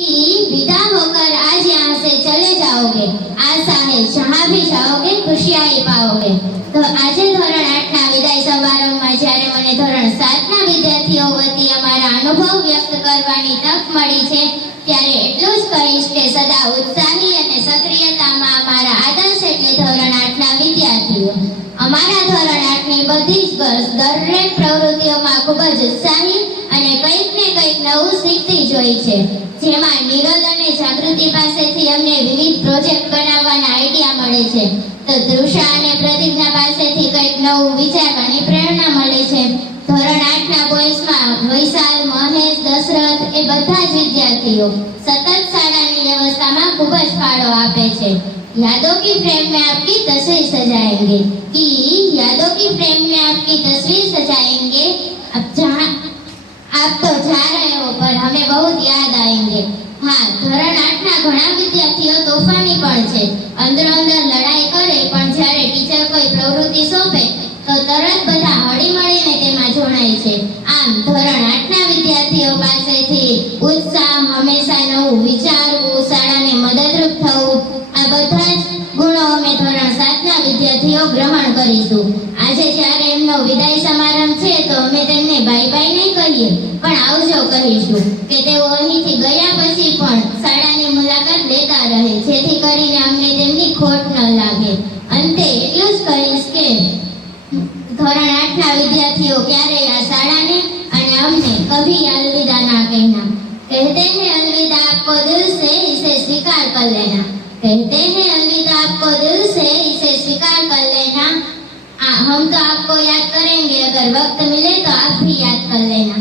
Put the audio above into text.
विदा होकर आज यहाँ से चले जाओगे, आशा है जहाँ भी जाओगे खुशियाई पाओगे। तो આજે ધોરણ 8 ના વિદાય સમારંભમાં જ્યારે મને ધોરણ 7 ના વિદ્યાર્થીઓ વતી અમારા અનુભવ વ્યક્ત કરવાની તક મળી છે, ત્યારે એટલું જ કહીશ કે સદા ઉત્સાહી અને સક્રિયતામાં અમારા આદર્શ એટલે ધોરણ 8 ના વિદ્યાર્થીઓ। અમારા ધોરણ 8 ની બધી જ ગર્લ્સ દરેક પ્રવૃત્તિઓમાં ખૂબ જ ઉત્સાહી અને કંઈક ને કંઈક નવું શીખતી જ હોય છે, જેમાં નિરોધ અને જાગૃતિ પાસેથી અમને વિવિધ પ્રોજેક્ટ બનાવવાના આઈડિયા મળે છે, તો તૃષા અને પ્રતિજ્ઞા પાસેથી કંઈક નવું વિચારવાની પ્રેરણા મળે છે। ધોરણ 8 ના બોયઝમાં વૈશાલ, મહેશ, દશરથ એ બધા જ વિદ્યાર્થીઓ સતત શાળાની વ્યવસ્થામાં ખૂબ જ ફાળો આપે છે। यादों की फ्रेम में आपकी तस्वीर सजाएंगे कि यादों की फ्रेम में आपकी तस्वीर सजाएंगे। अब जहाँ आप तो जा रहे हो पर हमें बहुत याद आएंगे। हाँ, ધોરણ 8 ના ઘણા વિદ્યાર્થીઓ તોફાની પણ છે, અંદરો અંદર લડાઈ કરે, પણ જ્યારે ટીચર કોઈ પ્રવૃત્તિ સોંપે તો તરત બધા હળી મળીને તેમાં જોડાય છે। આમ ધોરણ 8 ના વિદ્યાર્થીઓ પાસેથી ઉત્સાહ, હંમેશા નવું વિચારવું, શાળાને મદદરૂપ થવું, આ બધા જ ગુણો અમે ધોરણ 7 ના વિદ્યાર્થીઓ ગ્રહણ કરીશું। આજે જ્યારે એમનો વિદાય સમારંભ છે તો અમે તેમને બાય બાય નહીં કહીએ, પણ આવજો કહીશું કે તેઓ અહીંથી ગયા પછી પણ શાળાની મુલાકાત લેતા રહે, જેથી કરીને અમને તેમની ખોટ ન લાગે। અંતે એટલું જ કહીશ કે ધોરણ 8 ના વિદ્યાર્થીઓ ક્યારેય આ શાળાને અને અમને કભી અલવિદા ના કહેના। कहते हैं अलविदा आपको दिल से, इसे स्वीकार कर लेना। कहते हैं अलविदा आपको दिल से, इसे स्वीकार कर लेना। हम तो आपको याद करेंगे, अगर वक्त मिले तो आप भी याद कर लेना।